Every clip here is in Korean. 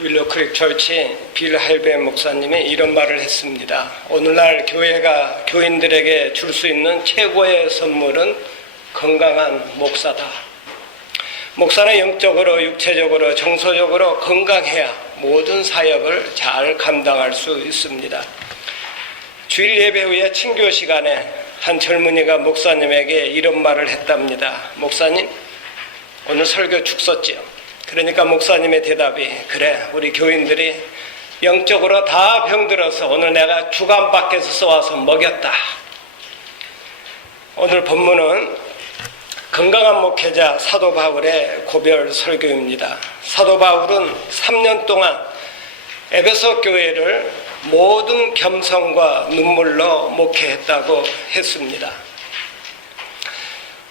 윌로크릭 처치 빌 할베 목사님이 이런 말을 했습니다. 오늘날 교회가 교인들에게 줄 수 있는 최고의 선물은 건강한 목사다. 목사는 영적으로, 육체적으로, 정서적으로 건강해야 모든 사역을 잘 감당할 수 있습니다. 주일 예배 후에 친교 시간에 한 젊은이가 목사님에게 이런 말을 했답니다. 목사님, 오늘 설교 죽 썼지요? 그러니까 목사님의 대답이, 그래, 우리 교인들이 영적으로 다 병들어서 오늘 내가 주간 밖에서 써와서 먹였다. 오늘 본문은 건강한 목회자 사도 바울의 고별 설교입니다. 사도 바울은 3년 동안 에베소 교회를 모든 겸손과 눈물로 목회했다고 했습니다.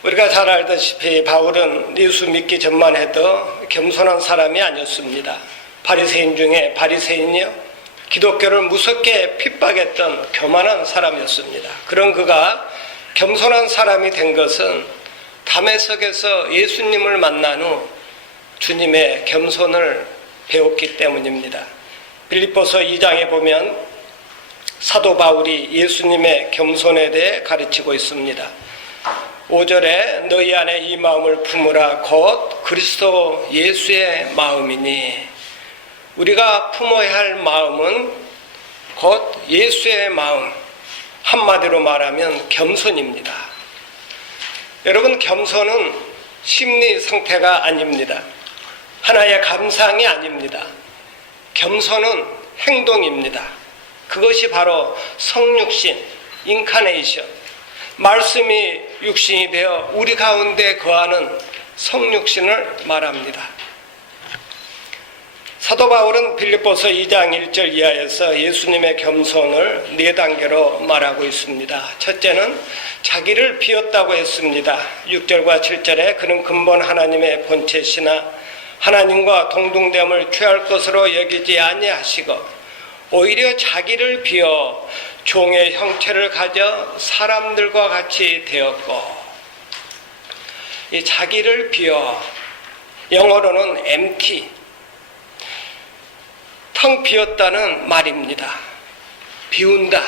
우리가 잘 알다시피 바울은 예수 믿기 전만 해도 겸손한 사람이 아니었습니다. 바리새인 중에 바리새인이요, 기독교를 무섭게 핍박했던 교만한 사람이었습니다. 그런 그가 겸손한 사람이 된 것은 담에석에서 예수님을 만난 후 주님의 겸손을 배웠기 때문입니다. 빌립보서 2장에 보면 사도 바울이 예수님의 겸손에 대해 가르치고 있습니다. 5절에 너희 안에 이 마음을 품으라 곧 그리스도 예수의 마음이니, 우리가 품어야 할 마음은 곧 예수의 마음, 한마디로 말하면 겸손입니다. 여러분, 겸손은 심리 상태가 아닙니다. 하나의 감상이 아닙니다. 겸손은 행동입니다. 그것이 바로 성육신, 인카네이션, 말씀이 육신이 되어 우리 가운데 거하는 성육신을 말합니다. 사도 바울은 빌립보서 2장 1절 이하에서 예수님의 겸손을 4단계로 말하고 있습니다. 첫째는 자기를 비웠다고 했습니다. 6절과 7절에 그는 근본 하나님의 본체시나 하나님과 동등됨을 취할 것으로 여기지 아니하시고 오히려 자기를 비워 종의 형체를 가져 사람들과 같이 되었고, 이 자기를 비워, 영어로는 empty, 텅 비웠다는 말입니다. 비운다,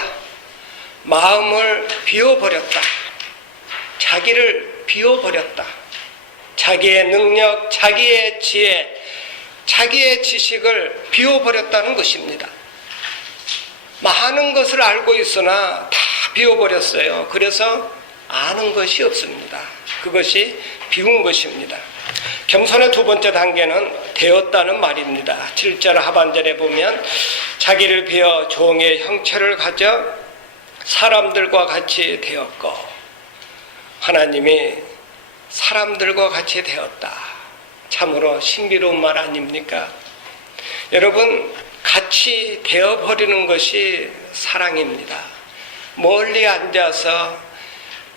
마음을 비워버렸다, 자기를 비워버렸다. 자기의 능력, 자기의 지혜, 자기의 지식을 비워버렸다는 것입니다. 많은 것을 알고 있으나 다 비워버렸어요. 그래서 아는 것이 없습니다. 그것이 비운 것입니다. 겸손의 두 번째 단계는 되었다는 말입니다. 7절 하반절에 보면 자기를 비워 종의 형체를 가져 사람들과 같이 되었고, 하나님이 사람들과 같이 되었다. 참으로 신비로운 말 아닙니까? 여러분, 같이 되어버리는 것이 사랑입니다. 멀리 앉아서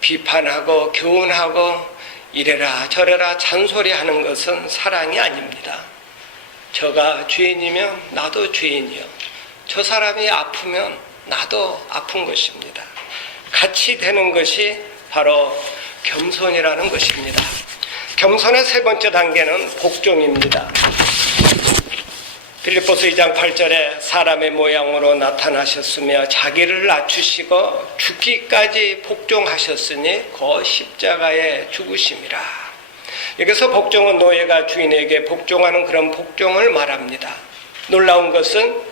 비판하고 교훈하고 이래라 저래라 잔소리하는 것은 사랑이 아닙니다. 저가 죄인이면 나도 죄인이요, 저 사람이 아프면 나도 아픈 것입니다. 같이 되는 것이 바로 겸손이라는 것입니다. 겸손의 세 번째 단계는 복종입니다. 빌립보서 2장 8절에 사람의 모양으로 나타나셨으며 자기를 낮추시고 죽기까지 복종하셨으니 그 십자가에 죽으심이라. 여기서 복종은 노예가 주인에게 복종하는 그런 복종을 말합니다. 놀라운 것은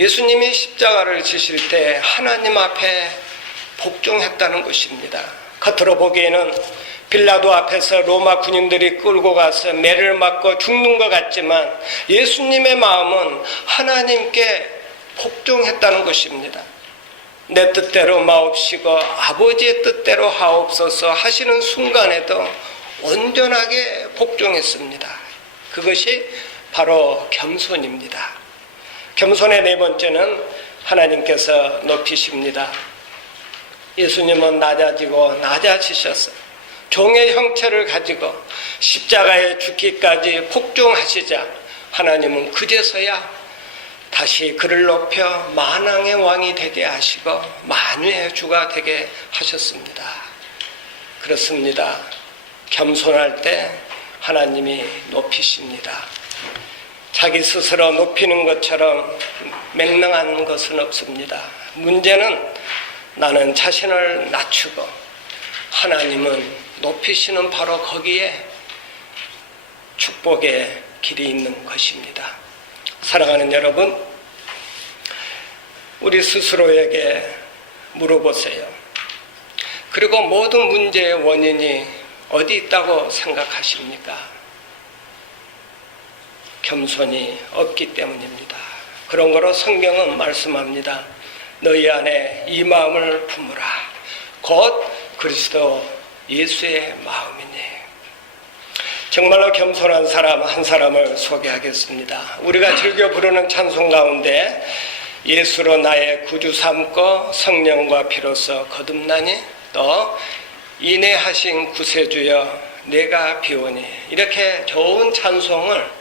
예수님이 십자가를 지실 때 하나님 앞에 복종했다는 것입니다. 겉으로 보기에는 빌라도 앞에서 로마 군인들이 끌고 가서 매를 맞고 죽는 것 같지만 예수님의 마음은 하나님께 복종했다는 것입니다. 내 뜻대로 마옵시고 아버지의 뜻대로 하옵소서 하시는 순간에도 온전하게 복종했습니다. 그것이 바로 겸손입니다. 겸손의 네 번째는 하나님께서 높이십니다. 예수님은 낮아지셨어요. 종의 형체를 가지고 십자가에 죽기까지 복종하시자 하나님은 그제서야 다시 그를 높여 만왕의 왕이 되게 하시고 만유의 주가 되게 하셨습니다. 그렇습니다. 겸손할 때 하나님이 높이십니다. 자기 스스로 높이는 것처럼 맹랑한 것은 없습니다. 문제는 나는 자신을 낮추고 하나님은 높이시는 바로 거기에 축복의 길이 있는 것입니다. 사랑하는 여러분, 우리 스스로에게 물어보세요. 그리고 모든 문제의 원인이 어디 있다고 생각하십니까? 겸손이 없기 때문입니다. 그런 거로 성경은 말씀합니다. 너희 안에 이 마음을 품으라. 곧 그리스도 예수의 마음이니. 정말로 겸손한 사람 한 사람을 소개하겠습니다. 우리가 즐겨 부르는 찬송 가운데 예수로 나의 구주 삼고 성령과 피로써 거듭나니 또 인내하신 구세주여 내가 비오니, 이렇게 좋은 찬송을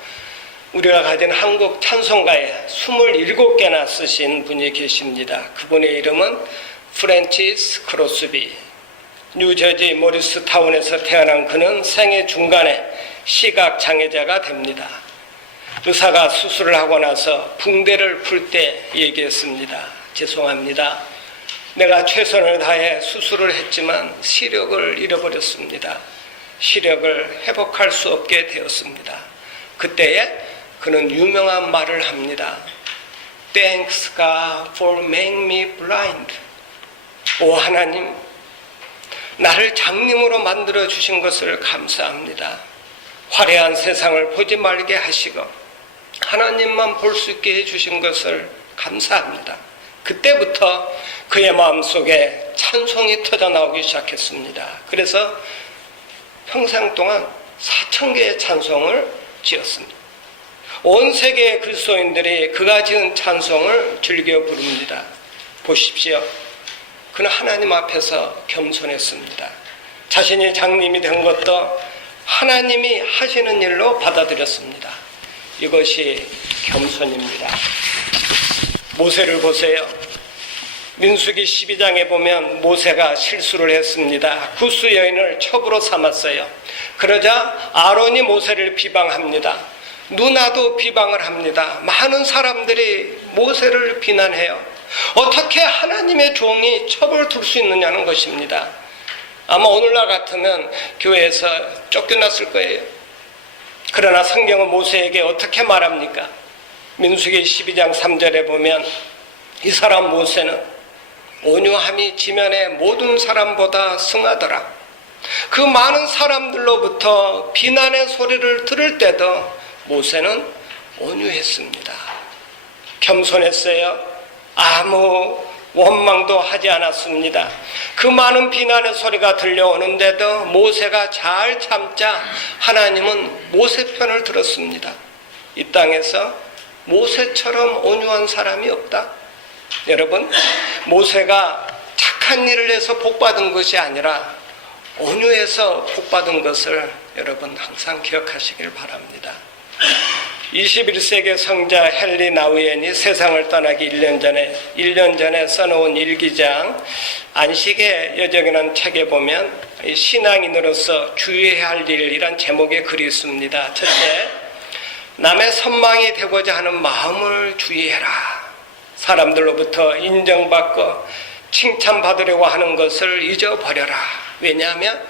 우리가 가진 한국 찬송가에 27개나 쓰신 분이 계십니다. 그분의 이름은 프랜치스 크로스비. 뉴저지 모리스타운에서 태어난 그는 생애 중간에 시각장애자가 됩니다. 의사가 수술을 하고 나서 붕대를 풀 때 얘기했습니다. 죄송합니다. 내가 최선을 다해 수술을 했지만 시력을 잃어버렸습니다. 시력을 회복할 수 없게 되었습니다. 그때에 그는 유명한 말을 합니다. Thanks God for making me blind. 오 하나님, 나를 장님으로 만들어 주신 것을 감사합니다. 화려한 세상을 보지 말게 하시고 하나님만 볼 수 있게 해주신 것을 감사합니다. 그때부터 그의 마음속에 찬송이 터져나오기 시작했습니다. 그래서 평생 동안 4,000개의 찬송을 지었습니다. 온 세계의 그리스도인들이 그가 지은 찬송을 즐겨 부릅니다. 보십시오. 그는 하나님 앞에서 겸손했습니다. 자신이 장님이 된 것도 하나님이 하시는 일로 받아들였습니다. 이것이 겸손입니다. 모세를 보세요. 민수기 12장에 보면 모세가 실수를 했습니다. 구스 여인을 첩으로 삼았어요. 그러자 아론이 모세를 비방합니다. 누나도 비방을 합니다. 많은 사람들이 모세를 비난해요. 어떻게 하나님의 종이 첩을 둘 수 있느냐는 것입니다. 아마 오늘날 같으면 교회에서 쫓겨났을 거예요. 그러나 성경은 모세에게 어떻게 말합니까? 민수기 12장 3절에 보면 이 사람 모세는 온유함이 지면의 모든 사람보다 승하더라. 그 많은 사람들로부터 비난의 소리를 들을 때도 모세는 온유했습니다. 겸손했어요. 아무 원망도 하지 않았습니다. 그 많은 비난의 소리가 들려오는데도 모세가 잘 참자 하나님은 모세 편을 들었습니다. 이 땅에서 모세처럼 온유한 사람이 없다. 여러분, 모세가 착한 일을 해서 복받은 것이 아니라 온유해서 복받은 것을 여러분 항상 기억하시길 바랍니다. 21세기 성자 헨리 나우엔이 세상을 떠나기 1년 전에 써놓은 일기장 안식의 여정이라는 책에 보면 신앙인으로서 주의해야 할 일이란 제목의 글이 있습니다. 첫째, 남의 선망이 되고자 하는 마음을 주의해라. 사람들로부터 인정받고 칭찬받으려고 하는 것을 잊어버려라. 왜냐하면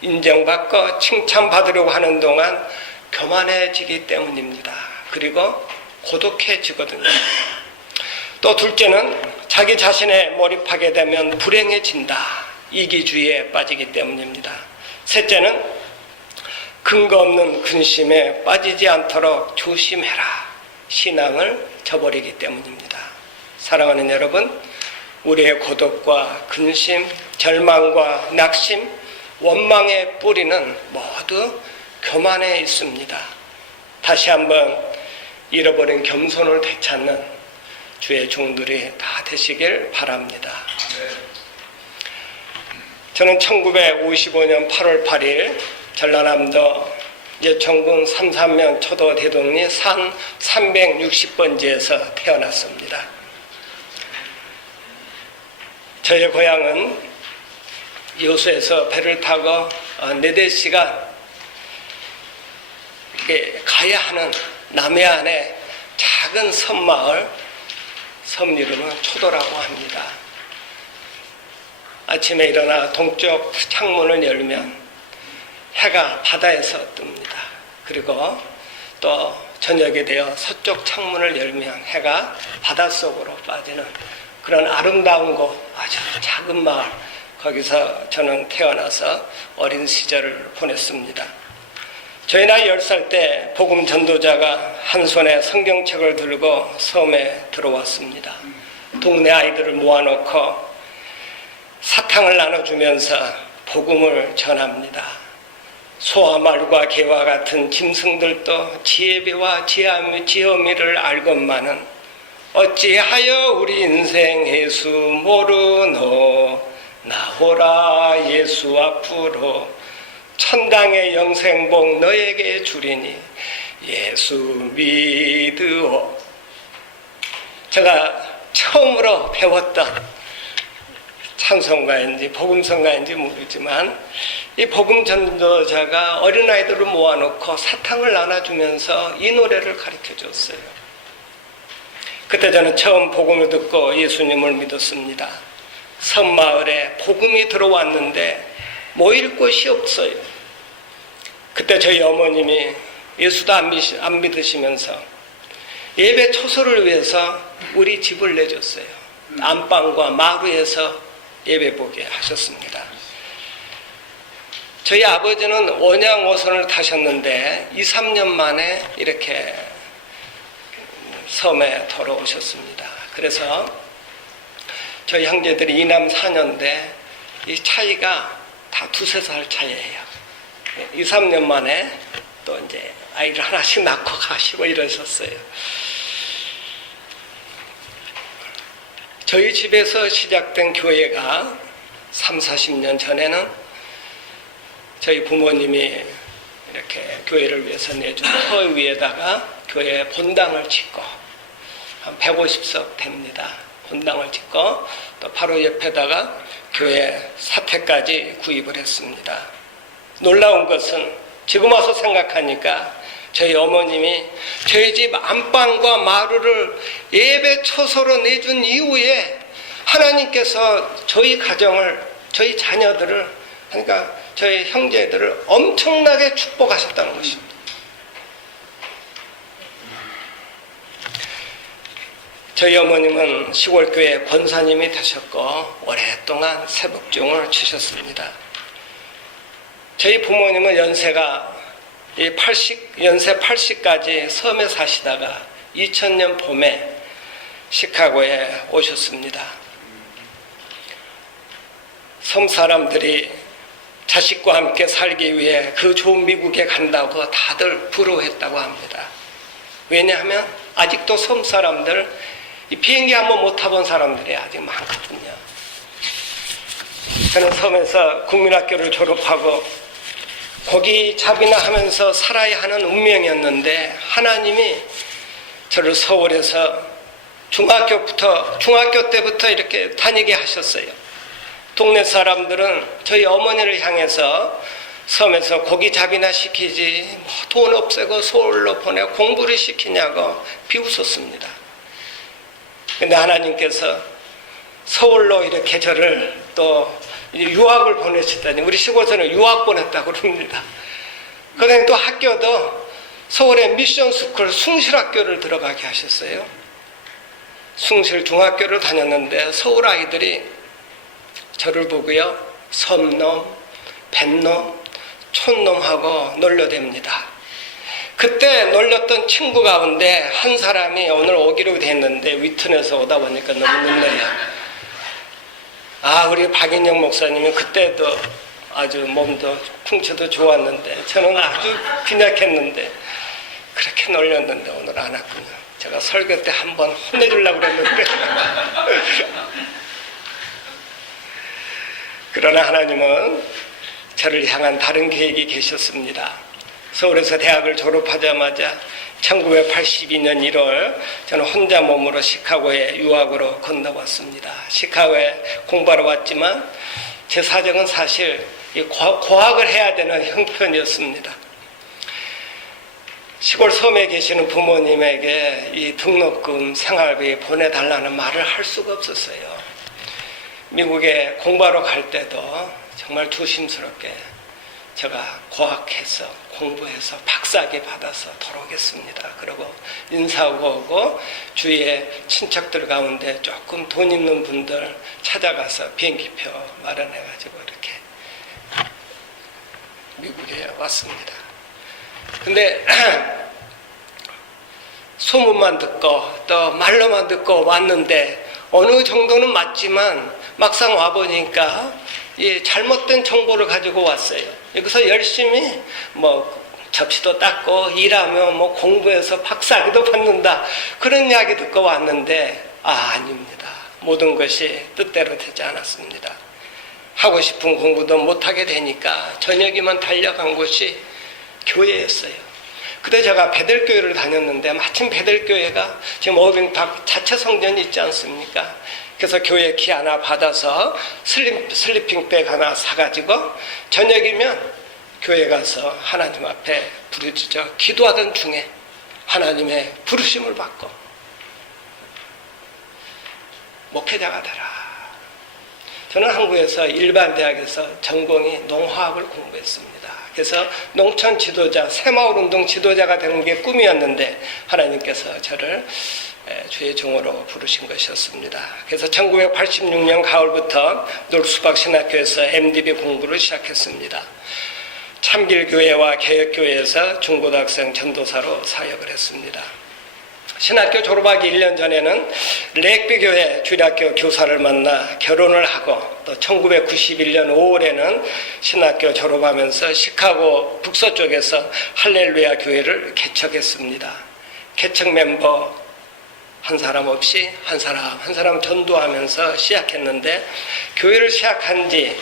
인정받고 칭찬받으려고 하는 동안 교만해지기 때문입니다. 그리고 고독해지거든요. 또 둘째는 자기 자신에 몰입하게 되면 불행해진다. 이기주의에 빠지기 때문입니다. 셋째는 근거 없는 근심에 빠지지 않도록 조심해라. 신앙을 저버리기 때문입니다. 사랑하는 여러분, 우리의 고독과 근심, 절망과 낙심, 원망의 뿌리는 모두 교만에 있습니다. 다시 한번 잃어버린 겸손을 되찾는 주의 종들이 다 되시길 바랍니다. 저는 1955년 8월 8일 전라남도 예천군 삼산면 초도 대동리 산 360번지에서 태어났습니다. 저의 고향은 여수에서 배를 타고 4-5시간 가야 하는 남해안의 작은 섬마을, 섬 이름은 초도라고 합니다. 아침에 일어나 동쪽 창문을 열면 해가 바다에서 뜹니다. 그리고 또 저녁이 되어 서쪽 창문을 열면 해가 바닷속으로 빠지는 그런 아름다운 곳, 아주 작은 마을, 거기서 저는 태어나서 어린 시절을 보냈습니다. 저희 나이 10살 때 복음 전도자가 한 손에 성경책을 들고 섬에 들어왔습니다. 동네 아이들을 모아놓고 사탕을 나눠주면서 복음을 전합니다. 소와 말과 개와 같은 짐승들도 지혜비와 지혜미를 알건만은 어찌하여 우리 인생 예수 모르노. 나오라 예수 앞으로 천당의 영생복 너에게 주리니 예수 믿으오. 제가 처음으로 배웠던 찬송가인지 복음성가인지 모르지만 이 복음 전도자가 어린아이들을 모아놓고 사탕을 나눠주면서 이 노래를 가르쳐줬어요. 그때 저는 처음 복음을 듣고 예수님을 믿었습니다. 섬마을에 복음이 들어왔는데 모일 곳이 없어요. 그때 저희 어머님이 예수도 안 믿으시면서 예배 초소를 위해서 우리 집을 내줬어요. 안방과 마루에서 예배 보게 하셨습니다. 저희 아버지는 원양 5선을 타셨는데 2, 3년 만에 이렇게 섬에 돌아오셨습니다. 그래서 저희 형제들이 2남 4녀인데 이 차이가 다 2-3살 차이예요. 2, 3년 만에 또 이제 아이를 하나씩 낳고 가시고 이러셨어요. 저희 집에서 시작된 교회가 30-40년 전에는 저희 부모님이 이렇게 교회를 위해서 내준 허 위에다가 교회 본당을 짓고 한 150석 됩니다. 본당을 짓고 또 바로 옆에다가 교회 사택까지 구입을 했습니다. 놀라운 것은 지금 와서 생각하니까 저희 어머님이 저희 집 안방과 마루를 예배 초소로 내준 이후에 하나님께서 저희 가정을, 저희 자녀들을, 그러니까 저희 형제들을 엄청나게 축복하셨다는 것입니다. 저희 어머님은 시골교회 권사님이 되셨고 오랫동안 새벽종을 치셨습니다. 저희 부모님은 연세 80까지 섬에 사시다가 2000년 봄에 시카고에 오셨습니다. 섬 사람들이 자식과 함께 살기 위해 그 좋은 미국에 간다고 다들 부러워했다고 합니다. 왜냐하면 아직도 섬 사람들, 이 비행기 한번 못 타본 사람들이 아직 많거든요. 저는 섬에서 국민학교를 졸업하고 고기잡이나 하면서 살아야 하는 운명이었는데 하나님이 저를 서울에서 중학교 때부터 이렇게 다니게 하셨어요. 동네 사람들은 저희 어머니를 향해서 섬에서 고기잡이나 시키지 돈 없애고 서울로 보내 공부를 시키냐고 비웃었습니다. 근데 하나님께서 서울로 이렇게 저를 또 유학을 보내시다니, 우리 시골에서는 유학 보냈다고 그럽니다. 그다음에 또 학교도 서울의 미션스쿨 숭실학교를 들어가게 하셨어요. 숭실 중학교를 다녔는데 서울 아이들이 저를 보고요, 섬놈, 뱃놈, 촌놈하고 놀려댑니다. 그때 놀렸던 친구 가운데 한 사람이 오늘 오기로 됐는데 위튼에서 오다 보니까 너무 늦네요. 우리 박인영 목사님이 그때도 아주 몸도 풍채도 좋았는데 저는 아주 빈약했는데 그렇게 놀렸는데 오늘 안 왔군요. 제가 설교 때 한번 혼내주려고 그랬는데 그러나 하나님은 저를 향한 다른 계획이 계셨습니다. 서울에서 대학을 졸업하자마자 1982년 1월 저는 혼자 몸으로 시카고에 유학으로 건너왔습니다. 시카고에 공부하러 왔지만 제 사정은 사실 고학을 해야 되는 형편이었습니다. 시골 섬에 계시는 부모님에게 이 등록금 생활비 보내달라는 말을 할 수가 없었어요. 미국에 공부하러 갈 때도 정말 조심스럽게 제가 고학해서 공부해서 박사학위 받아서 돌아오겠습니다. 그리고 인사하고 오고 주위에 친척들 가운데 조금 돈 있는 분들 찾아가서 비행기표 마련해가지고 이렇게 미국에 왔습니다. 근데 소문만 듣고 또 말로만 듣고 왔는데 어느 정도는 맞지만 막상 와보니까 이 잘못된 정보를 가지고 왔어요. 여기서 열심히 접시도 닦고 일하며 공부해서 박사학위도 받는다, 그런 이야기 듣고 왔는데 아닙니다. 모든 것이 뜻대로 되지 않았습니다. 하고 싶은 공부도 못하게 되니까 저녁이면 달려간 곳이 교회였어요. 그때 제가 베델교회를 다녔는데 마침 베델교회가 지금 어빙탁 자체 성전이 있지 않습니까? 그래서 교회 키 하나 받아서 슬리핑백 하나 사가지고 저녁이면 교회 가서 하나님 앞에 부르짖어 기도하던 중에 하나님의 부르심을 받고 목회자가 되라. 저는 한국에서 일반 대학에서 전공이 농화학을 공부했습니다. 그래서 농촌 지도자, 새마을 운동 지도자가 되는 게 꿈이었는데 하나님께서 저를 주의 종으로 부르신 것이었습니다. 그래서 1986년 가을부터 놀수박신학교에서 MDB 공부를 시작했습니다. 참길교회와 개혁교회에서 중고등학생 전도사로 사역을 했습니다. 신학교 졸업하기 1년 전에는 렉비교회 주일학교 교사를 만나 결혼을 하고 또 1991년 5월에는 신학교 졸업하면서 시카고 북서쪽에서 할렐루야 교회를 개척했습니다. 개척 멤버 한 사람 없이 한 사람 전도하면서 시작했는데 교회를 시작한 지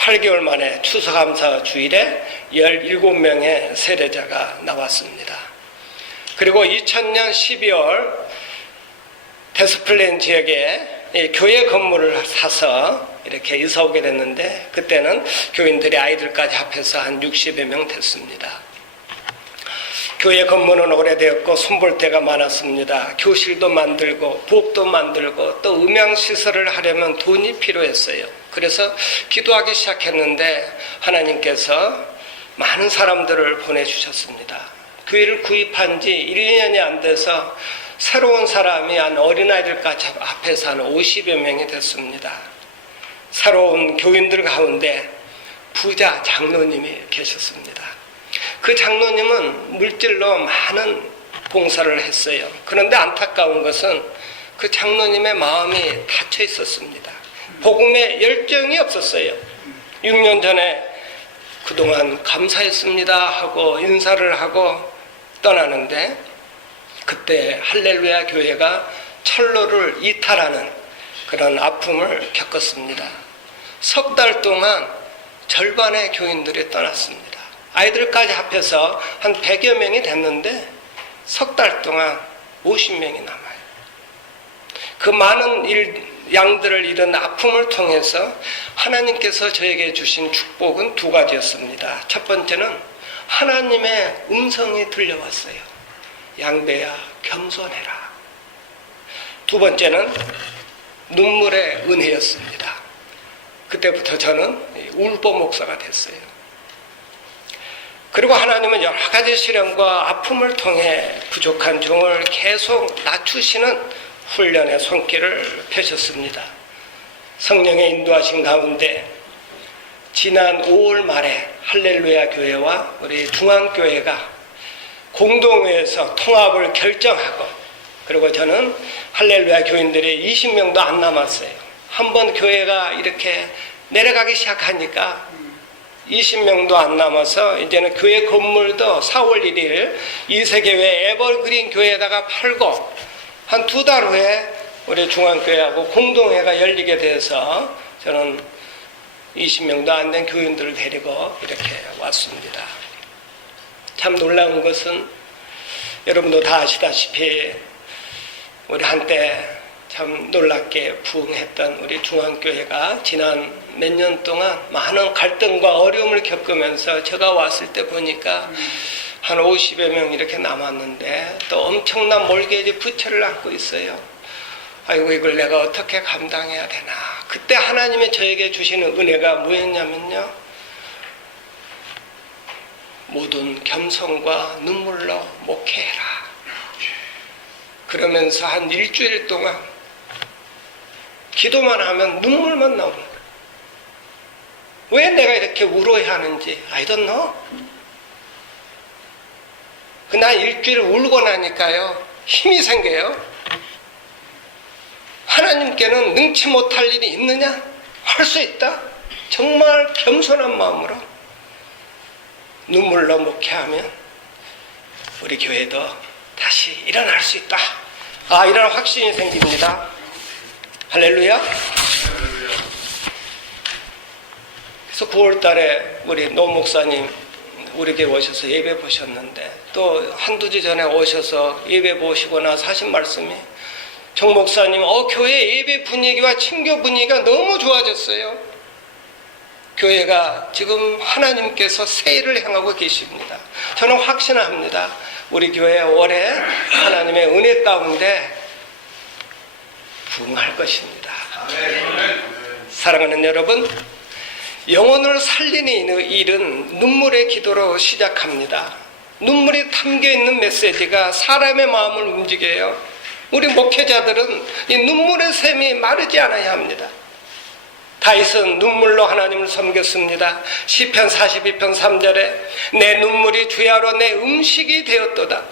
8개월 만에 추수감사 주일에 17명의 세례자가 나왔습니다. 그리고 2000년 12월 데스플레인 지역에 교회 건물을 사서 이렇게 이사 오게 됐는데 그때는 교인들이 아이들까지 합해서 한 60여 명 됐습니다. 교회 건물은 오래되었고 손볼때가 많았습니다. 교실도 만들고 부엌도 만들고 또 음향시설을 하려면 돈이 필요했어요. 그래서 기도하기 시작했는데 하나님께서 많은 사람들을 보내주셨습니다. 교회를 구입한 지 1, 2년이 안 돼서 새로운 사람이 한 어린아이들까지 합해서 한 50여 명이 됐습니다. 새로운 교인들 가운데 부자 장로님이 계셨습니다. 그 장로님은 물질로 많은 봉사를 했어요. 그런데 안타까운 것은 그 장로님의 마음이 닫혀 있었습니다. 복음에 열정이 없었어요. 6년 전에 그동안 감사했습니다 하고 인사를 하고 떠나는데 그때 할렐루야 교회가 철로를 이탈하는 그런 아픔을 겪었습니다. 석 달 동안 절반의 교인들이 떠났습니다. 아이들까지 합해서 한 100여 명이 됐는데 석 달 동안 50명이 남아요. 그 많은 양들을 잃은 아픔을 통해서 하나님께서 저에게 주신 축복은 두 가지였습니다. 첫 번째는 하나님의 음성이 들려왔어요. 양배야 겸손해라. 두 번째는 눈물의 은혜였습니다. 그때부터 저는 울보 목사가 됐어요. 그리고 하나님은 여러 가지 시련과 아픔을 통해 부족한 종을 계속 낮추시는 훈련의 손길을 펴셨습니다. 성령의 인도하신 가운데 지난 5월 말에 할렐루야 교회와 우리 중앙교회가 공동회에서 통합을 결정하고 그리고 저는 할렐루야 교인들이 20명도 안 남았어요. 한번 교회가 이렇게 내려가기 시작하니까 20명도 안 남아서 이제는 교회 건물도 4월 1일 이세계회 에버그린 교회에다가 팔고 한 2달 후에 우리 중앙교회하고 공동회가 열리게 돼서 저는 20명도 안 된 교인들을 데리고 이렇게 왔습니다. 참 놀라운 것은 여러분도 다 아시다시피 우리 한때 참 놀랍게 부흥했던 우리 중앙교회가 지난 몇 년 동안 많은 갈등과 어려움을 겪으면서 제가 왔을 때 보니까 한 50여 명 이렇게 남았는데 또 엄청난 몰개지 부채를 안고 있어요. 아이고, 이걸 내가 어떻게 감당해야 되나. 그때 하나님이 저에게 주시는 은혜가 뭐였냐면요, 모든 겸손과 눈물로 목회해라. 그러면서 한 일주일 동안 기도만 하면 눈물만 나오는 거예요. 왜 내가 이렇게 울어야 하는지 I don't know. 그날 일주일 울고 나니까요, 힘이 생겨요. 하나님께는 능치 못할 일이 있느냐? 할 수 있다. 정말 겸손한 마음으로 눈물로 목회하면 우리 교회도 다시 일어날 수 있다. 이런 확신이 생깁니다. 할렐루야. 그래서 9월 달에 우리 노 목사님 우리 교회 오셔서 예배 보셨는데, 또 한두 주 전에 오셔서 예배 보시고 나서 하신 말씀이, 정 목사님, 교회 예배 분위기와 친교 분위기가 너무 좋아졌어요. 교회가 지금 하나님께서 새 일을 행하고 계십니다. 저는 확신합니다. 우리 교회 올해 하나님의 은혜 가운데 부흥할 것입니다. 사랑하는 여러분, 영혼을 살리는 일은 눈물의 기도로 시작합니다. 눈물이 담겨있는 메시지가 사람의 마음을 움직여요. 우리 목회자들은 이 눈물의 샘이 마르지 않아야 합니다. 다윗은 눈물로 하나님을 섬겼습니다. 시편 42편 3절에 내 눈물이 주야로 내 음식이 되었도다.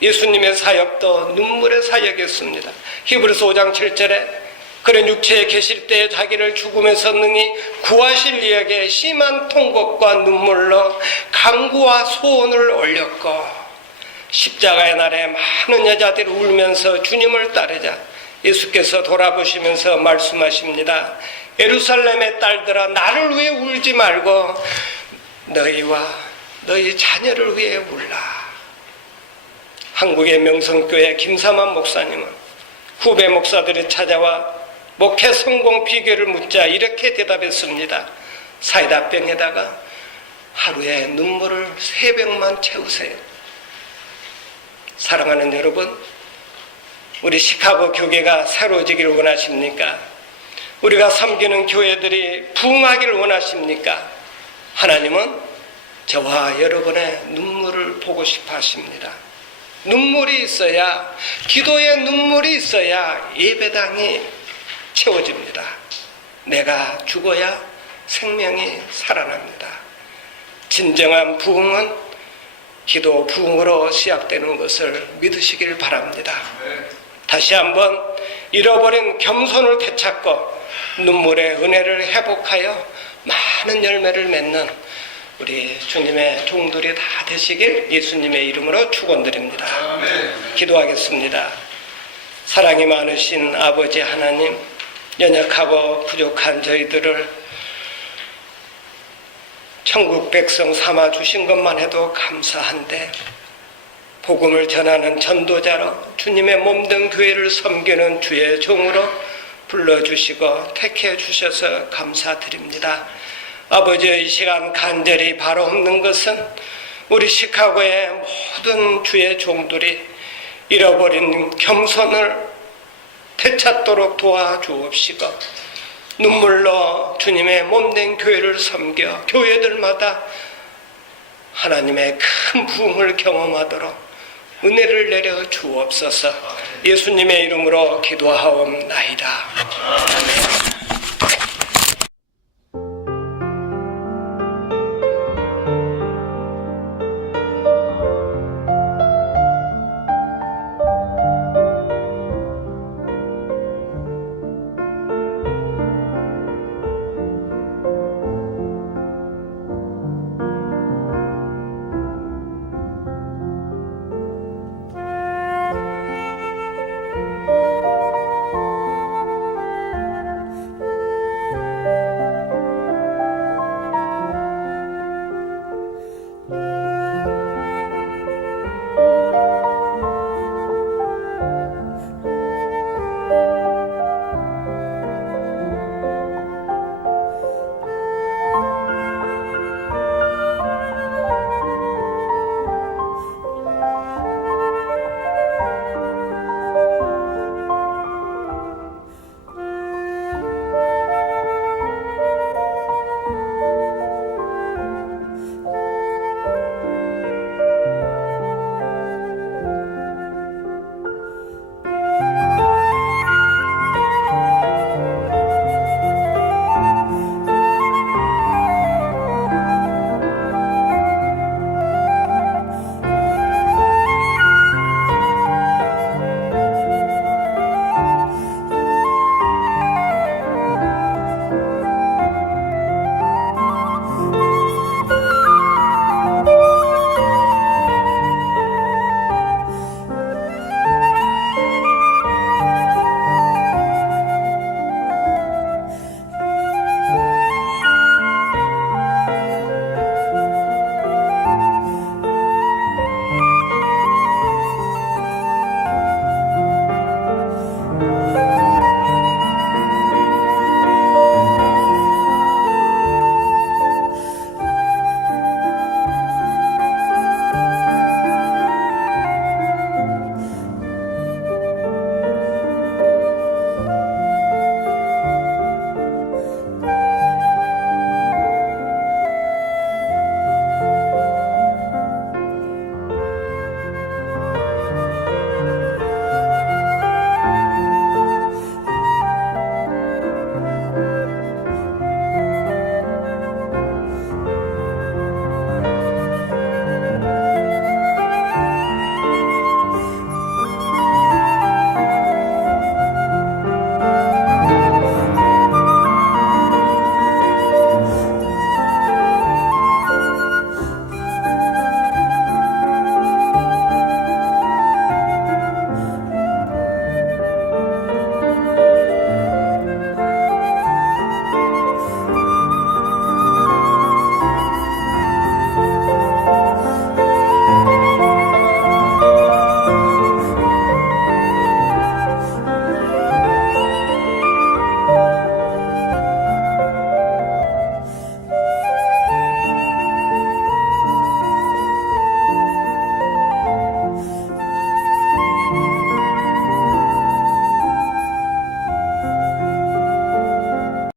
예수님의 사역도 눈물의 사역이었습니다. 히브리서 5장 7절에 그는 육체에 계실 때에 자기를 죽음에서 능히 구하실 이에게 심한 통곡과 눈물로 간구와 소원을 올렸고, 십자가의 날에 많은 여자들이 울면서 주님을 따르자 예수께서 돌아보시면서 말씀하십니다. 예루살렘의 딸들아, 나를 위해 울지 말고 너희와 너희 자녀를 위해 울라. 한국의 명성교회 김삼환 목사님은 후배 목사들이 찾아와 목회 성공 비결을 묻자 이렇게 대답했습니다. 사이다병에다가 하루에 눈물을 3병만 채우세요. 사랑하는 여러분, 우리 시카고 교회가 새로워지기를 원하십니까? 우리가 섬기는 교회들이 부흥하기를 원하십니까? 하나님은 저와 여러분의 눈물을 보고 싶어 하십니다. 눈물이 있어야, 기도에 눈물이 있어야 예배당이 채워집니다. 내가 죽어야 생명이 살아납니다. 진정한 부흥은 기도 부흥으로 시작되는 것을 믿으시길 바랍니다. 다시 한번 잃어버린 겸손을 되찾고 눈물의 은혜를 회복하여 많은 열매를 맺는 우리 주님의 종들이 다 되시길 예수님의 이름으로 축원드립니다. 기도하겠습니다. 사랑이 많으신 아버지 하나님, 연약하고 부족한 저희들을 천국 백성 삼아 주신 것만 해도 감사한데, 복음을 전하는 전도자로 주님의 몸된 교회를 섬기는 주의 종으로 불러주시고 택해 주셔서 감사드립니다. 아버지, 이 시간 간절히 바라옵는 것은 우리 시카고의 모든 주의 종들이 잃어버린 겸손을 되찾도록 도와주옵시고, 눈물로 주님의 몸된 교회를 섬겨 교회들마다 하나님의 큰 부흥을 경험하도록 은혜를 내려 주옵소서. 예수님의 이름으로 기도하옵나이다.